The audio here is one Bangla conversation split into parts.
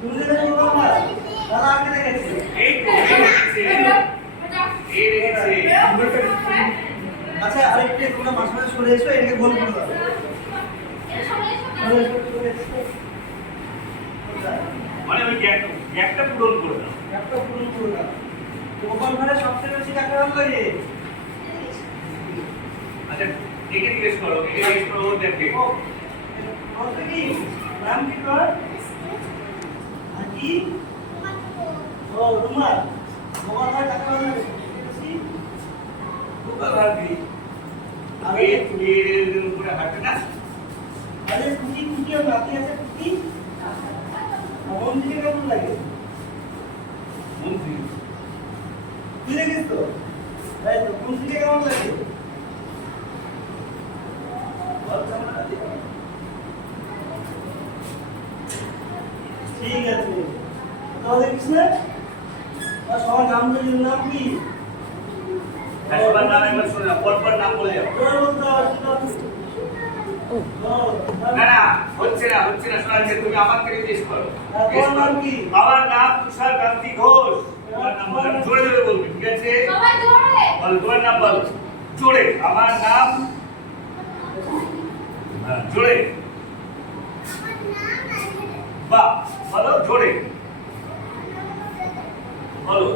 তুমি জানো বলো না দাদা আগে দেখেছি এই তো এই রেখেছে আচ্ছা আরেকটু তোমরা মাঝখানে সরে এসো এটাকে গোল করে দাও মানে ওই গ্যাপটা পূরণ করে দাও একটা পূরণ করে দাও তোমার ঘরে সবচেয়ে বেশি কাকে ভালো লাগে আচ্ছা একে জিজ্ঞেস করো ও দেখে ও বলতে কি নাম কি তোর হাজি ও তোমার তোমার ঘরে কাকে ভালো লাগে বেশি খুব ভাবি আগে তুমি এর উপরে হাঁটে না আরে কুটি কুটি আর বাকি আছে কুটি মন দিকে কেমন লাগে মন্ত্রী বুঝে গেছ তো তাই তো কোন দিকে কেমন লাগে ঠিক আছে তাহলে কৃষ্ণা আর সবার নাম বলি নাম কি সবার নাম একবার শুনে না পরপর নাম বলে যাও তোর বলতে না না হচ্ছে না শোনা যাচ্ছে তুমি আমাকে জিজ্ঞেস করো তোমার নাম কি আমার নাম তুষার কান্তি ঘোষ তোমার নাম বলো জোরে জোরে বলবি ঠিক আছে সবাই জোরে বল তোমার নাম বল জোরে আমার নাম জোরে বাহ বলো জোরে বলো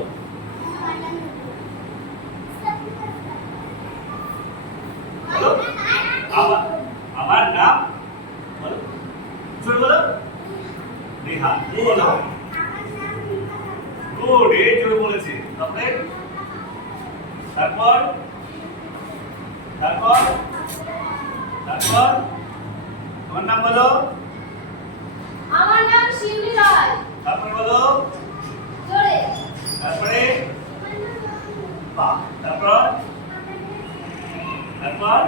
বলো আমার নাম বলো জোরে বলো নেহা বলো গুড এই জোরে বলেছে তারপরে তারপর তারপর তারপর তোমার নাম বলো আমার নাম শিউলি রায় তারপরে বলো জোরে তারপরে বাহ তারপর তারপর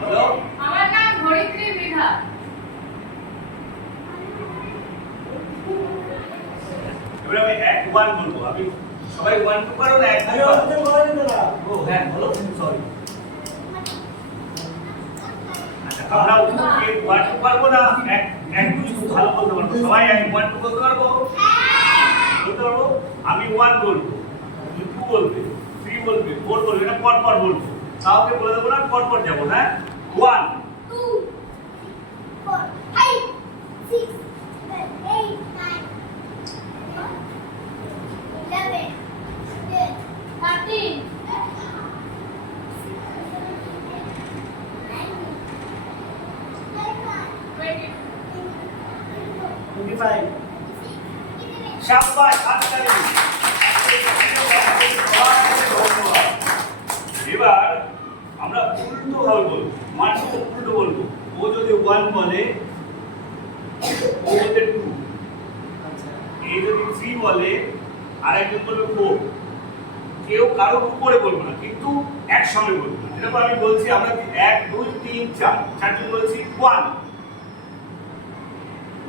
বলো আমার নাম ধরিত্রী মৃধা এবার আমি এক ওয়ান বলবো আমি সবাই ওয়ান টু পারো না এক আরে ওদের বলা যেত না ও হ্যাঁ বলো সরি আচ্ছা আমরা ওয়ান টু পারবো না এক এক কিছু ভালো বলতে পারবো সবাই এক ওয়ান টু বলতে পারবো বলতে পারবো আমি ওয়ান বলবো তুমি টু বলবে থ্রি বলবে ফোর বলবে না পর পর বলবো কাউকে বলে দেবো না পর পর যাবো হ্যাঁ ওয়ান 2 4 5 6 7 8 9 11 13 25 শাবাশ হাততালি এবার আমরা উল্টো ভাবে বলবো মানুষকে উল্টো বলবো ও যদি ওয়ান বলে ও বলবে টু এই যদি থ্রি বলে আর একজন বলবে ফোর কেউ কারোর উপরে বলবো না কিন্তু একসঙ্গে বলবো না যেরকম আমি বলছি আমরা 1 2 3 4 চারজন বলছি 1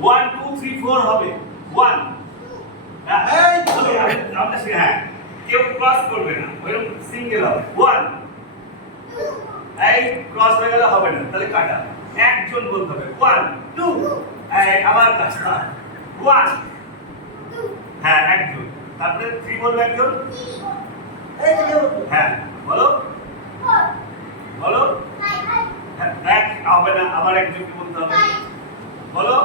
1 2 3 4 হবে 1 হ্যাঁ এই তো। আমরা সে হ্যাঁ কেউ ক্রস করবে না ওইরকম সিঙ্গেল হবে 1 এই ক্রস হয়ে গেলে হবে না তাহলে কাটা একজন বলতে হবে 1 2 এই আবার কাটা 1 হ্যাঁ একজন তারপরে 3 বলবে একজন এই যে কেউ হ্যাঁ বলো বলো হ্যাঁ এক হবে না আবার একজনকে বলতে হবে বলো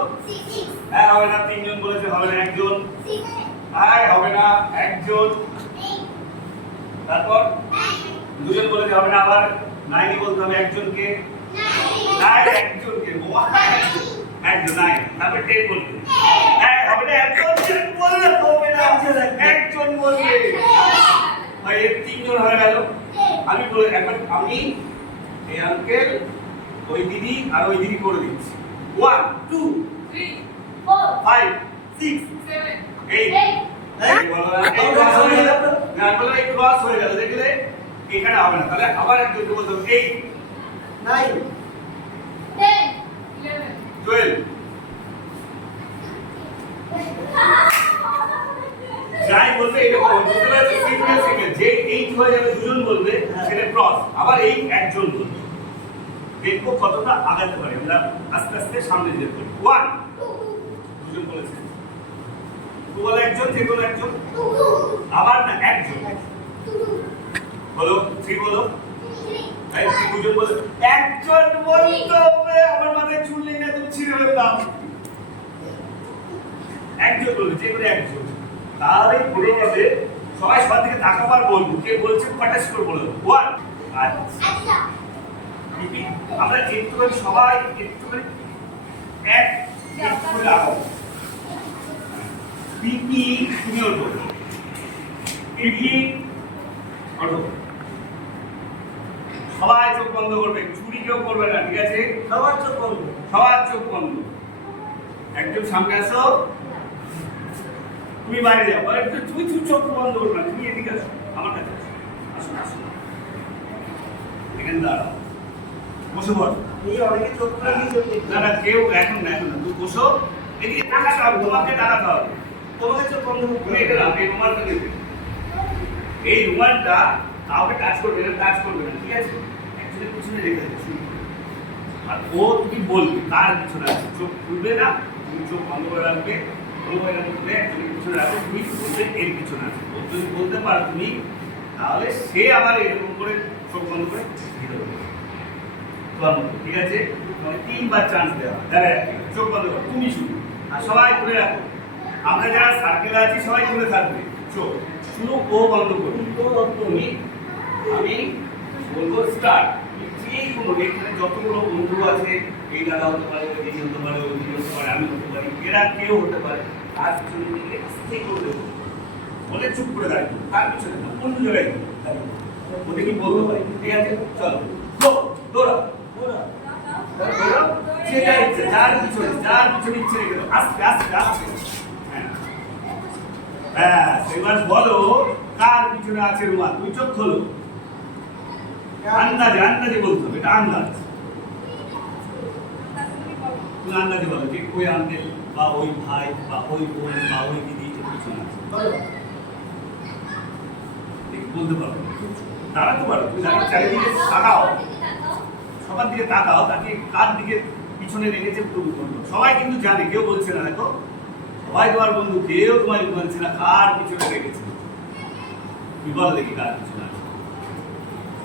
হ্যাঁ হবে না তিনজন বলেছে হবে না একজন হ্যাঁ হবে না একজন তারপর দুজন বলেছে হবে না আবার নাইনই বলতে হবে একজনকে নাইন একজনকে একজন নাইন তারপর 10 বলবে হ্যাঁ হবে না একজন বললে হবে না একজন বলবে ভাই এর তিনজন হয়ে গেল আমি বলে একবার আমি এই আঙ্কেল ওই দিদি আর ওই দিদি করে দিচ্ছি 1 2 3 4 5 6 7 8 এই বলো এই ক্রস হয়ে গেল না বলো এই ক্রস হয়ে গেল দেখলে এখানে হবে না তাহলে আবার একজনকে বলতে হবে 8 9 10 11 12 যাই বলবে এরকম বুঝতে পারছো সিঙ্গেল সিঙ্গেল যে এই হয়ে যাবে দুজন বলবে সেটা ক্রস আবার এই একজন বলবে দেখবো কতটা আগাতে পারে আমরা আস্তে আস্তে সামনে যেতে পারি 1 দুজন বলেছে টু বলে একজন যে কোনো একজন আবার না একজন বলো 3 বলো এই দুজন বলে একজন বলতে হবে আমার মাথায় চুল নেই না তুমি ছিঁড়ে ফেলে দাও একজন বলবে যে কোনো একজন তাহলে পুরো হবে সবাই সবার দিকে তাকাবার বলবো কে বলছে পটাশ করে বলবো 1 আচ্ছা আমরা একটুখানি সবাই একটুখানি এক করে আগাবো পিপি তুমি ওঠো পিপি ওঠো সবাই চোখ বন্ধ করবে চুরি কেউ করবে না ঠিক আছে সবার চোখ বন্ধ সবার চোখ বন্ধ একদম সামনে আসো তুমি বাইরে যাও আরে তুমি চোখ বন্ধ করবে না তুমি এদিকে আসো আমার কাছে আসো আসো এখানে দাঁড়াও বসে পড় এই অনেকে চোখ খুলে দিয়ে চোখ দেখতে না না কেউ এখন না তুই বসো এদিকে তাকাতে হবে তোমাকে তাকাতে হবে তোমাকে চোখ বন্ধ করতে তুমি এটা না এই রুমালটা দেবে এই রুমালটা কাউকে টাচ করবে না টাচ করবে না ঠিক আছে অ্যাকচুয়ালি পিছনে রেখে দেবে শুরু আর ও তুমি বলবে কার পিছনে আছে চোখ খুলবে না তুমি চোখ বন্ধ করে রাখবে বন্ধ করে রাখবে তুমি পিছনে রাখবে তুমি বলবে এর পিছনে আছে ও যদি বলতে পারো তুমি তাহলে সে আবার এরকম করে চোখ বন্ধ করে ঘিরে দেবে ঠিক আছে মানে 3 বার চান্স দেওয়া দাঁড়ায় চোখ বন্ধ করো তুমি শুরু আর সবাই করে রাখো আমরা যারা সার্কেলে আছি সবাই করে থাকবে চোখ শুরু ও বন্ধ করবে তুমি আমি বলবো স্টার্ট যে কোনো এখানে যতগুলো বন্ধু আছে এই দাদা হতে পারে ওই দিদি হতে পারে ওই দিদি হতে পারে আমি হতে পারি এরা কেউ হতে পারে তার পিছনে দিকে আস্তে করে দেবো বলে চুপ করে দাঁড়িয়ে তার পিছনে না অন্য জায়গায় দাঁড়িয়ে ওটা কি বলতে পারি ঠিক আছে চলো দৌড়া যেটা ইচ্ছে যার পিছনে ইচ্ছে রেখে দাও আস্তে আস্তে আস্তে ব্যাস এবার বলো কার পিছনে আছে রুমাল তুমি চোখ খোলো আন্দাজে বলতে হবে এটা আন্দাজ তুমি আন্দাজে বলো যে ওই আঙ্কেল বা ওই ভাই বা ওই বোন বা ওই দিদি পিছনে আছে বলতে পারো দাঁড়াতে পারো তুমি চারিদিকে তাকাও সবার দিকে তাকাও তাকে কার দিকে পিছনে রেখেছে সবাই কিন্তু জানে কেউ বলছে না দেখো সবাই তোমার বন্ধু কেউ তোমার বলছে না কার পিছনে রেখেছে বিপদ দেখি কার পিছনে আছে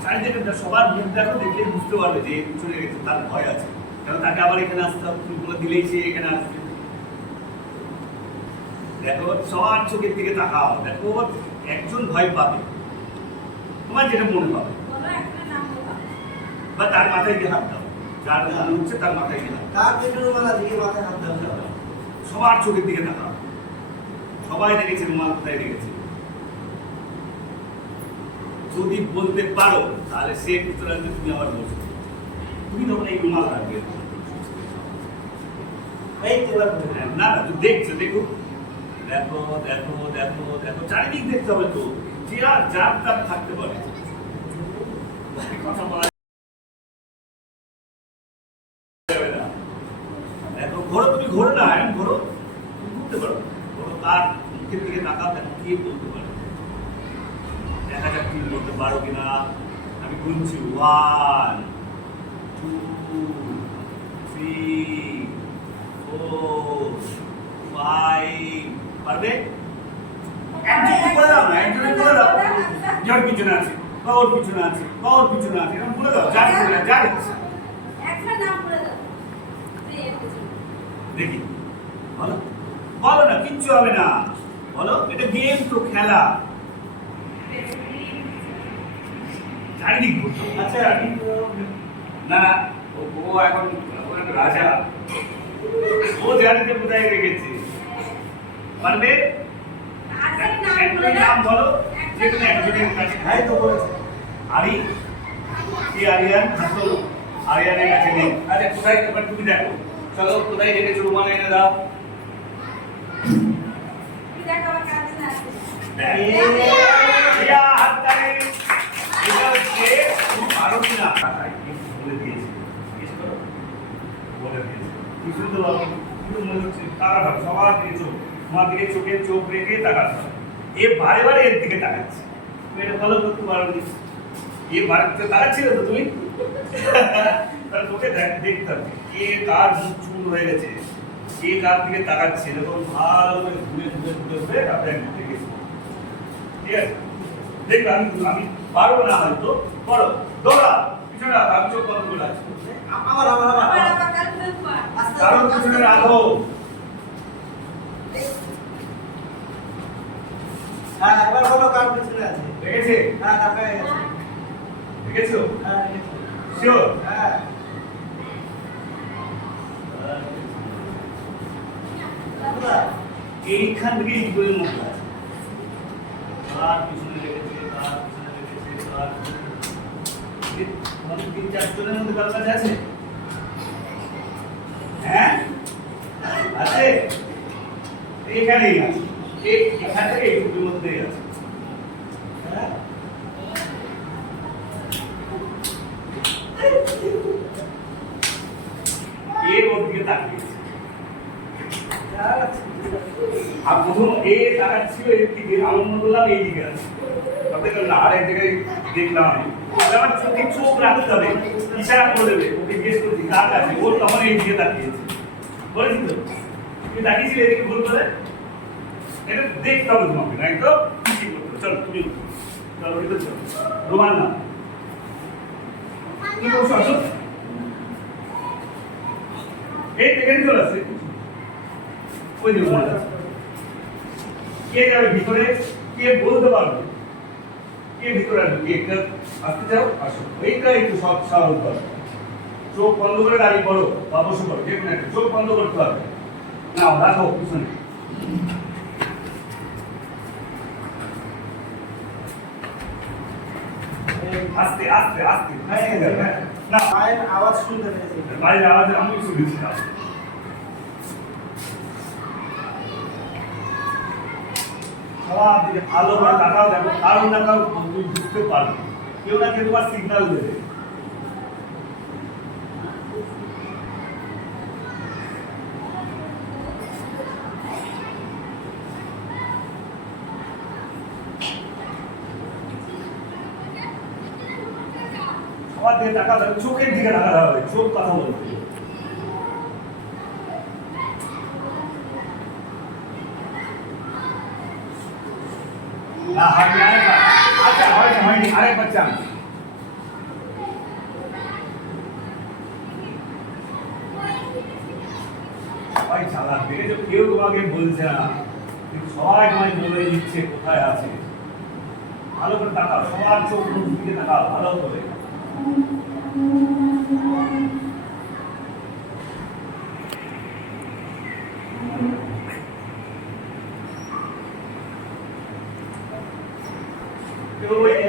চারিদিকে সবার মুখ দেখো দেখলে বুঝতে পারবে যে পিছনে রেখেছে তার ভয় আছে কারণ তাকে আবার এখানে আসতে হবে তুমি বলে দিলেই সে এখানে আসবে দেখো সবার চোখের দিকে তাকাও দেখো একজন ভয় পাবে তোমার যেটা মনে পাবে বা তার মাথায় গিয়ে হাত দাও যার মনে হচ্ছে তার মাথায় গিয়ে হাত কার পেছনে রুমাল দিকে মাথায় হাত দাও সবার চোখের দিকে তাকাও সবাই দেখেছে রুমাল কোথায় রেখেছে যদি বলতে পারো তাহলে সে পিছনে আসবে তুমি আবার বসবে তুমি তখন এই রুমাল রাখবে এই তো এবার না না তুই দেখছো দেখো দেখো দেখো দেখো দেখো চারিদিক দেখতে হবে তো যে আর যার তার থাকতে পারে কথা বলা যাবে না দেখো ঘোরো তুমি ঘোরো না এমন ঘোরো তুমি ঘুরতে পারো ঘোরো তার মুখের দিকে তাকাও দেখো কে বলতে পারে দেখা যাক তুমি বলতে পারো কিনা আমি গুনছি 1 2 3 4 5 পারবে একজন করে দাও না একজন করে দাও যার পিছনে আছে ওর পিছনে আছে ওর পিছনে আছে এরকম বলে দাও যার পিছনে যার একটা নাম বলে দাও দেখি বলো বলো না কিচ্ছু হবে না বলো এটা গেম তো খেলা চারিদিক ঘুরতো আচ্ছা না না ও এখন রাজা ও জানিতে কোথায় রেখেছে পারবে একজনের নাম বলো যেখানে একজনের কাছে ভাই তো বলেছে আরি কি আরিয়ান হাসো আরিয়ানের কাছে নেই আচ্ছা কোথায় এবার তুমি দেখো চলো কোথায় রেখেছো রুমাল এনে দাও ইয়া হাততালি এটা হচ্ছে তুমি পারো কি না বলে দিয়েছি বলে দিয়েছি কিছু তো কিন্তু মনে হচ্ছে তারা সবার দিকে চোখ তোমার দিকে চোখে চোখ রেখে তাকাতে হবে এ বারে বারে এর দিকে তাকাচ্ছে, তুমি এটা ফলো করতে পারো নি, এ বারে তাকাচ্ছিলে তো তুমি, তাহলে তোকে দেখতে হবে কে কার মুখ চুল হয়ে গেছে, কে কার দিকে তাকাচ্ছে, এরকম ভালো করে ঘুরে ঘুরে ঘুরে ঘুরে তারপরে একদিন থেকে ঠিক আছে। দেখবে আমি পারবো না হয়তো, করো দৌড়া পিছনে রাখো, আমি চোখ বন্ধ করে আছি, আমার আমার আমার আবার আবার ক্যালকুলেট কর। আস্তে কারণ আস্তে পিছনে রাখো। হ্যাঁ এবার বলো কার পিছনে আছে। দেখেছে? হ্যাঁ দেখা হয়ে গেছে। দেখেছো? হ্যাঁ দেখেছি। শিওর? হ্যাঁ পুরা এইখান থেকে এই দুটোর মধ্যে আছে। তার পিছনে লেগেছে, তার পিছনে লেগেছে, তার পিছনে লেগেছে। তোমাদের ৩-৪ জনের মধ্যে কার কাছে আছে? হ্যাঁ? আছে? এইখানেই আছে। এখান থেকে এই দুটোর মধ্যেই আছে। হ্যাঁ এর ওর দিকে তাকিয়েছে। আর আছে। আর প্রথম এ তাকাচ্ছিল এর দিকে, আমি মনে করলাম এই দিকে আছে। তারপরে না আরেক জায়গায় দেখলাম আমি। তাহলে আমার চোখে চোখ রাখতে হবে, ইশারা করে দেবে, ওকে জিজ্ঞেস করছি কার কাছে, ওর তখন এই দিকে তাকিয়েছে। বলেছি তো? তুমি তাকিয়েছিলে এদিকে ভুল করে? এটা দেখতে হবে তোমাকে, নাই তো? কি করতে? চলো তুমি চলো ভিতরে চলো। রোমান না। তুমি বসো, আসো। এই এখানে চলে আসছে। ওই যে রোমান আছে। কে যাবে ভিতরে, কে বলতে পারবে, কে ভিতরে আসবে, কে একটা আসতে চাও আসো, এইটা একটু সব স্বাভাবিক করো, চোখ বন্ধ করে দাঁড়িয়ে পড়ো বা বসে পড়ো, যে কোনো একটা চোখ বন্ধ করতে হবে না, রাখো পিছনে। আস্তে আস্তে আস্তে হয়ে যাবে, হ্যাঁ। না পায়ের আওয়াজ শুনতে পেয়েছি। বাইরে আওয়াজ আমি শুনেছি না। সবার দিকে ভালো করে তাকাও, দেখো কারণ দেখাও, তুমি বুঝতে পারবে কেউ না কেউ তোমার সিগন্যাল দেবে। সবার দিকে তাকাতে হবে, চোখের দিকে তাকাতে হবে, চোখ কথা বলবে। না হয়নি, আরেকবার। আচ্ছা হয়নি, আরেকবার চান। সবাই চালাক, দেখেছো কেউ তোমাকে বলছে না, কিন্তু সবাই তোমায় বলে দিচ্ছে কোথায় আছে। ভালো করে তাকাও, সবার চোখ মুখ দিকে তাকাও ভালো করে।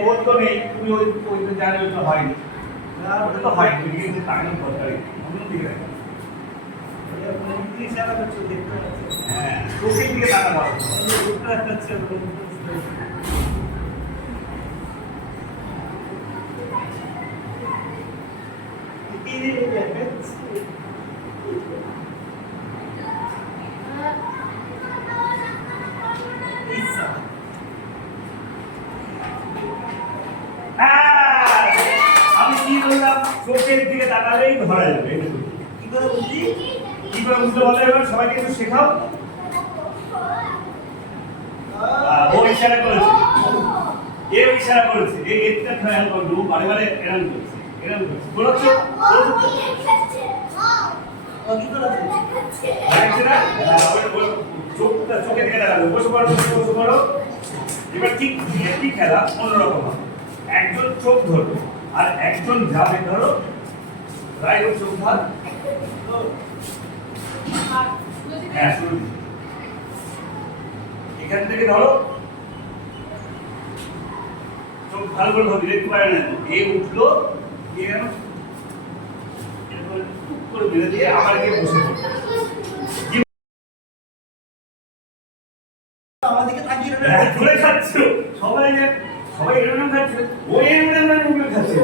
ওর তো নেই, তুমি ওই ওইটা জানি ওইটা হয়নি, ওটা তো হয়নি, তুমি কিন্তু তাকানোর দরকারই অন্য দিকে দেখো। ইশারা করছো দেখতে পাচ্ছি। হ্যাঁ চোখের দিকে তাকাতে হবে। বুঝতে পারছি আমি কি বললাম, চোখের দিকে তাকালেই ধরা যাবে। কি করে বুঝলি? কি করে বুঝতে পারলে, এবার সবাইকে একটু শেখাও। ও ইশারা করেছে, এ ইশারা করেছে, এই একটা খেয়াল করবে, ও বারে বারে এরকম করছে, এরকম করছে, বলছো ও কি করেছে? দেখছে না? চোখটা চোখের দিকে তাকাবে, বসে পড়ো, বসে পড়ো। এবার ঠিক একই খেলা অন্যরকম হবে, একজন চোখ ধরবে আর একজন যাবে, ধরো রাইট চোখ ধর, হ্যাঁ শুরু এখান থেকে ধরো, চোখ ভালো করে ধরবি, দেখতে পারে না, এ উঠলো, এ টুক করে বেঁধে দিয়ে আবার গিয়ে বসে পড়বে। আমাদেরকে তাকিয়ে ধরে খাচ্ছ, সবাই এরকম খাচ্ছে, ও এরকম খাচ্ছে,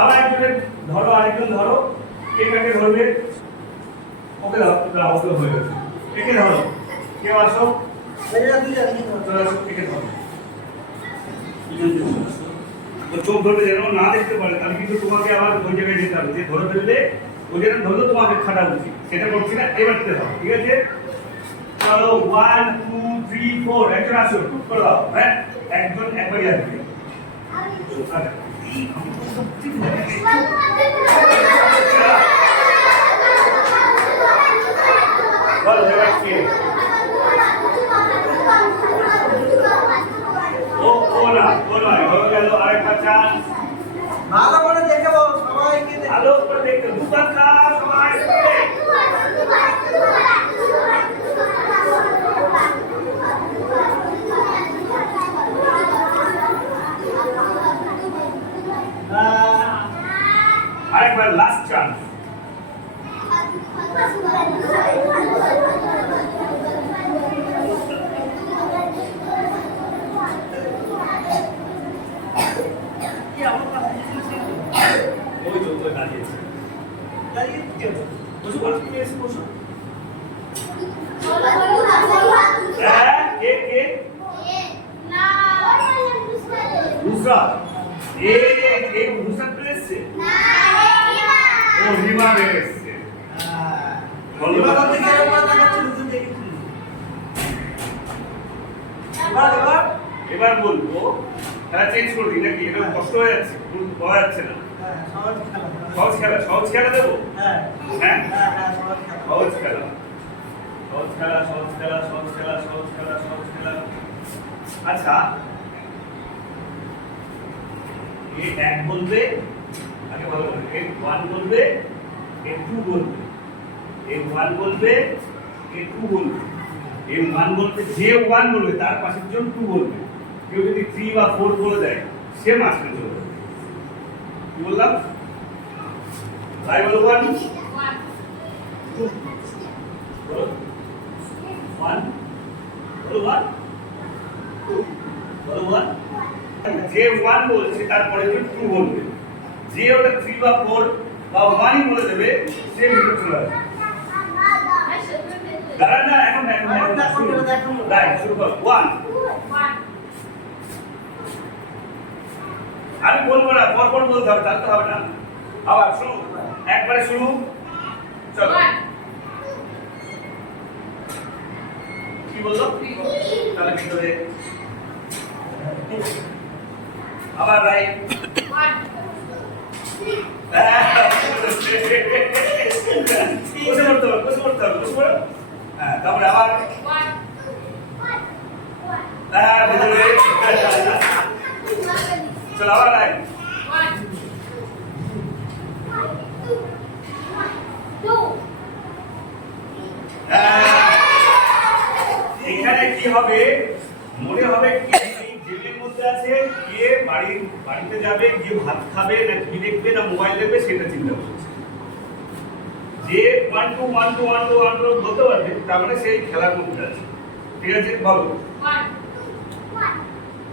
আবার একজনের ধরো, আরেকজন ধরো, কে কাকে ধরবে, ওকে ধরো, ওকে হয়ে গেছে, একে ধরো, কেউ আসো, এরা দুজন চলে আসো, এখানে ধরো। ও চোখ ধরবে যেন না দেখতে পারে, তাহলে কিন্তু তোমাকে আবার ওই জায়গায় যেতে হবে, যে ধরে ফেললে ওই জায়গায় ধরলে তোমাকে খাটা উচিত, সেটা করছি না, এবার দিতে হবে, ঠিক আছে? চলো 1 2 3 4 একজন আসো, টুক করে দাও, হ্যাঁ একজন একবারই আসবে। বলো এবার কে? ও না, ও নয়, হয়ে গেল আরেকটা চান্স। ভালো করে দেখে বল সবাইকে দেখে। ভালো করে দেখতে দুবার খা সবাই। আরেকবার লাস্ট চান্স। ওই তো ওই দাঁড়িয়েছে। দাঁড়িয়ে কি হলো? বসো বসো তুমি এসে বসো। হ্যাঁ কে কে? নুসরাত। এ নুসরাত পেয়েছে? ও রিমা পেয়েছে। বলো। এবার আপনি কেমন করে দেখাচ্ছেন তো দেখেছি। এবার এবার বলবো তারা চেঞ্জ করে দিই নাকি? এটা কষ্ট হয়ে যাচ্ছে, বলা যাচ্ছে না। হ্যাঁ সহজ খেলা। সহজ খেলা দেবো? হ্যাঁ হ্যাঁ হ্যাঁ সহজ খেলা। সহজ খেলা। আচ্ছা এ এক বলবে, আগে ভালো করে, এ ওয়ান বলবে, এ টু বলবে, এ ওয়ান বলবে, এ টু বলবে, এ ওয়ান বলবে, যে ওয়ান বলবে তার পাশের জন টু বলবে। কেউ যদি 3 বা 4 বলে দেয় সে মাসে চলবে। কি বললাম? তাই বলো 1 2 বলো 1 বলো 1 বলো 1। যে 1 বলছে তারপরে যে 2 বলবে, যে ওটা 3 বা 4 বা 1ই বলে দেবে সে ভিতরে চলে আসবে। দাঁড়ান না, এখন রাইট, শুরু করো 1। আমি বলবো না, পরপর বলতে হবে, জানতে হবে না। আবার শুরু, একবারে শুরু, চলো। কি বললো? তাহলে ভিতরে আবার রাইট। বসে পড়তে হবে, বসে পড়ো। হ্যাঁ, তারপরে আবার হ্যাঁ ভিতরে। চলো আবার রাইট। এখানে কি হবে? মনে হবে কি এই জেলের মধ্যে আছে, কে বাড়িতে যাবে, গিয়ে ভাত খাবে, না কি দেখবে, না মোবাইল দেখবে, সেটা চিন্তা করছে। যে 1 2 1 2 1 2 1 2 বলতে পারবে, তার মানে সেই খেলার মধ্যে আছে। ঠিক আছে, বলো 1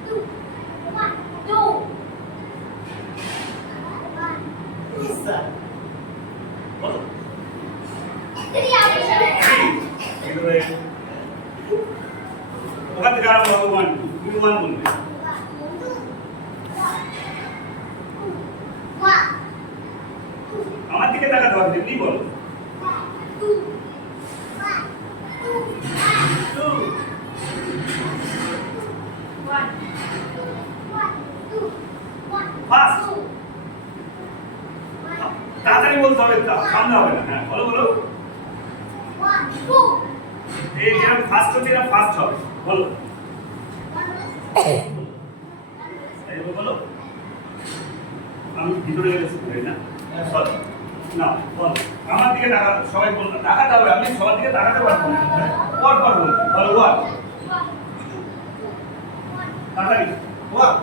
2 1 2 ইসা বলো। 3 আপনি সবাই ওখান থেকে আরো বলো 1 2 1 বলবে। আমার দিকে তাকাতে হবে, এমনি বলো 2 ফাস্ট, তাড়াতাড়ি বলতে হবে, সামনে হবে না। হ্যাঁ বলো বলো। এই যেরকম ফাস্ট হচ্ছে এরকম ফাস্ট হবে, বলো। এইভাবে বলো। আমি ভিতরে গেলে শুরু করি না, সরি না বলো। আমার দিকে তাকা, সবাই বলবো তাকাতে হবে, আমি সবার দিকে তাকাতে পারবো না। পর পর বলো, বলো 1 তাড়াতাড়ি 1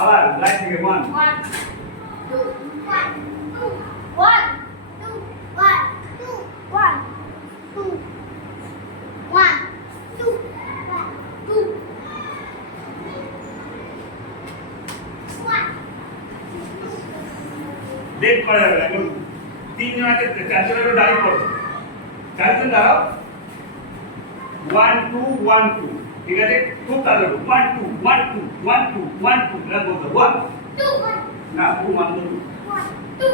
আবার লাইন থেকে 1 1 2 লেট করা যাবে না এখন তিনজন আছে চারজন একটু দাঁড়িয়ে পড়ো চারজন দাঁড়াও 1 2 1 2 ঠিক আছে খুব তাড়াতাড়ি 1 2 1 2 1 2 1 2 এটা বলতে 1 2 না 2 1 2 2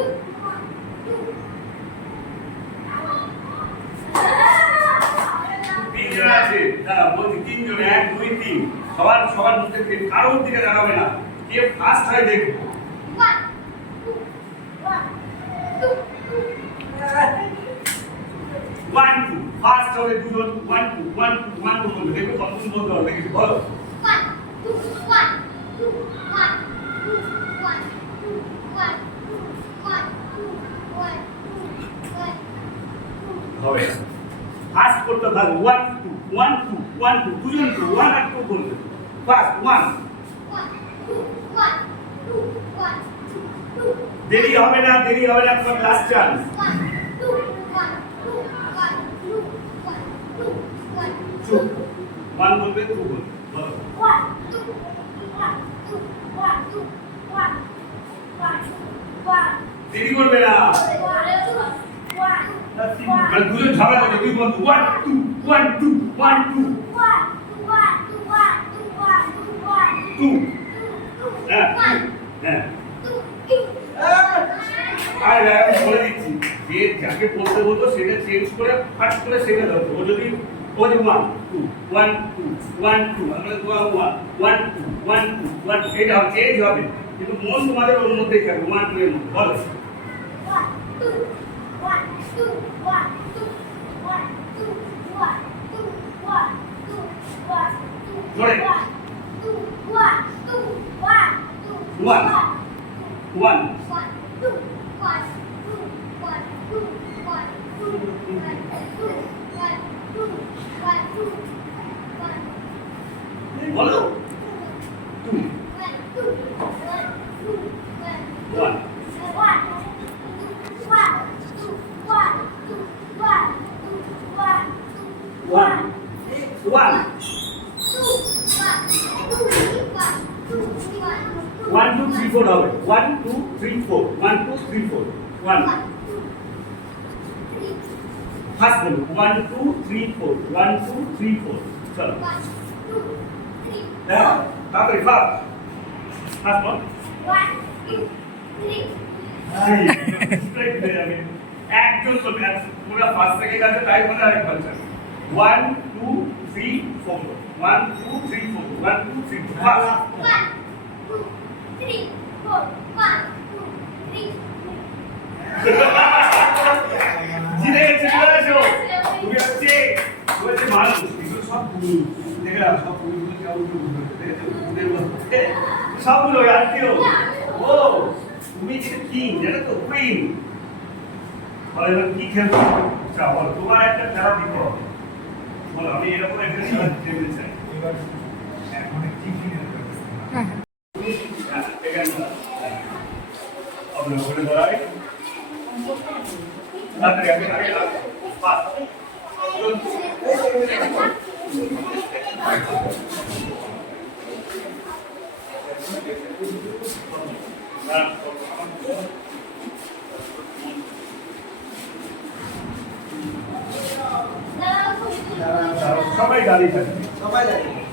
তিনজন আছে দাঁড়া বলছি তিনজন 1 2 3 সবার সবার মধ্যে থেকে কারোর দিকে দাঁড়াবে না কে ফার্স্ট হয় দেখবো 1 2 1 2 ফার্স্ট হবে দুজন 1 2 1 2 1 2 বলবে দেখো কতক্ষণ বলতে হবে দেখি বলো 1 2 1 2 1 2 1 2 1 2 1 2 1 হবে ফার্স্ট করতে থাকবে 1 2 1 2 1 2 দুজন তো 1 আর 2 বলবে ফার্স্ট 1 দেরি হবে না তোমার লাস্ট চান্স 1 বলবে 2 বলবে বলো দেরি করবে না আর দুজন ঝগড়া করবে তুই বল 1 2 1 2 1 2 2 হ্যাঁ হ্যাঁ আর আমি বলে দিচ্ছি যে যাকে বলতে বলতো সেটা চেঞ্জ করে ফার্স্ট করে সেটা ধরতো ও যদি ও যে 1 2 1 2 1 2 আমরা 1 1 1 2 1 এটা চেঞ্জ হবে কিন্তু মন তোমাদের ওর মধ্যেই থাকবে 1 2 এর মধ্যে বলো জোরে 1 বলো 2 1 1 1 1 2 3 4 হবে 1 2 3 4 1 2 3 4 1 ফার্স্ট বলো 1 2 3 4 1 2 3 4 চলো দাও তাড়াতাড়ি ফার্স্ট বল স্ট্রাইট হয়ে যাবে একজন বলবে পুরো ফার্স্ট সেকেন্ড আছে তাই বলে আরেকবার চাই 1 2 3 4 1 2 3 4 1 2 3 4 ফার্স্ট জিতে গেছে চলে আসো তুমি হচ্ছে মানুষ এগুলো সব পুরুষ দেখে না সব পুরুষগুলো কেমন বুঝতে সবগুলো আত্মীয় ও তুমি কিন্তু কিং জানো তো কুইন বলে কি খেলছো আচ্ছা বলো তোমার একটা খেলা দিতে হবে বলো আমি এরকম একটা খেলা দিতে চাই এখন কি কিনে আপনার ওখানে দাঁড়াই তাড়াতাড়ি আগে পাস সবাই দাঁড়িয়ে থাকবে সবাই দাঁড়িয়ে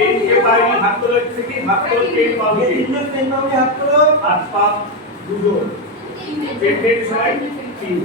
টেন কে পাইনি হাত তোলো থেকে হাত তোলো টেন পাবি ये तीन पेन पावे हाथ करो হাত পা দুটো টেন সবাই তিন